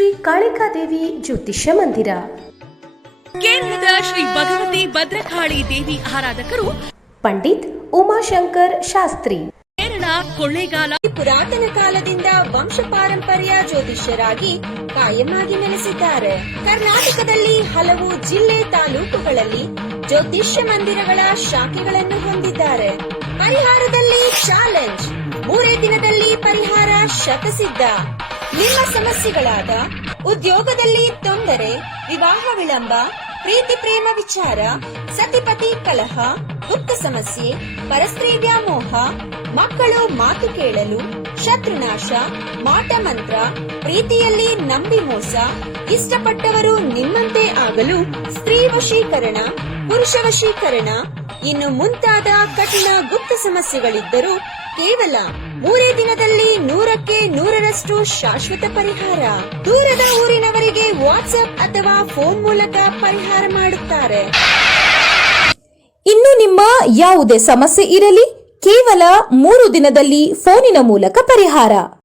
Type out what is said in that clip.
ಶ್ರೀ ಕಾಳಿಕಾದೇವಿ ಜ್ಯೋತಿಷ್ಯ ಮಂದಿರ. ಕೇರಳದ ಶ್ರೀ ಭಗವತಿ ಭದ್ರಕಾಳಿ ದೇವಿ ಆರಾಧಕರು ಪಂಡಿತ್ ಉಮಾಶಂಕರ್ ಶಾಸ್ತ್ರಿ. ಕೇರಳ ಕೊಳ್ಳೇಗಾಲ ಪುರಾತನ ಕಾಲದಿಂದ ವಂಶ ಪಾರಂಪರ್ಯ ಜ್ಯೋತಿಷ್ಯರಾಗಿ ಕಾಯಮಾಗಿ ನೆಲೆಸಿದ್ದಾರೆ. ಕರ್ನಾಟಕದಲ್ಲಿ ಹಲವು ಜಿಲ್ಲೆ ತಾಲೂಕುಗಳಲ್ಲಿ ಜ್ಯೋತಿಷ್ಯ ಮಂದಿರಗಳ ಶಾಖೆಗಳನ್ನು ಹೊಂದಿದ್ದಾರೆ. ಪರಿಹಾರದಲ್ಲಿ ಚಾಲೆಂಜ್, 3 ದಿನದಲ್ಲಿ ಪರಿಹಾರ ಶತಸಿದ್ಧ. ನಿಮ್ಮ ಸಮಸ್ಯೆಗಳಾದ ಉದ್ಯೋಗದಲ್ಲಿ ತೊಂದರೆ, ವಿವಾಹ ವಿಳಂಬ, ಪ್ರೀತಿ ಪ್ರೇಮ ವಿಚಾರ, ಸತಿಪತಿ ಕಲಹ, ಗುಪ್ತ ಸಮಸ್ಯೆ, ಪರಸ್ತ್ರೀ ವ್ಯಾಮೋಹ, ಮಕ್ಕಳು ಮಾತು ಕೇಳಲು, ಶತ್ರುನಾಶ, ಮಾಟ ಮಂತ್ರ, ಪ್ರೀತಿಯಲ್ಲಿ ನಂಬಿ ಮೋಸ, ಇಷ್ಟಪಟ್ಟವರು ನಿಮ್ಮಂತೆ ಆಗಲು ಸ್ತ್ರೀ ವಶೀಕರಣ, ಪುರುಷ ವಶೀಕರಣ, ಇನ್ನು ಮುಂತಾದ ಕಠಿಣ ಗುಪ್ತ ಸಮಸ್ಯೆಗಳಿದ್ದರೂ ಕೇವಲ 3 ದಿನದಲ್ಲಿ 100ಕ್ಕೆ 100ರಷ್ಟು ಶಾಶ್ವತ ಪರಿಹಾರ. ದೂರದ ಊರಿನವರಿಗೆ ವಾಟ್ಸ್ಆಪ್ ಅಥವಾ ಫೋನ್ ಮೂಲಕ ಪರಿಹಾರ ಮಾಡುತ್ತಾರೆ. ಇನ್ನು ನಿಮ್ಮ ಯಾವುದೇ ಸಮಸ್ಯೆ ಇರಲಿ, ಕೇವಲ 3 ದಿನದಲ್ಲಿ ಫೋನಿನ ಮೂಲಕ ಪರಿಹಾರ.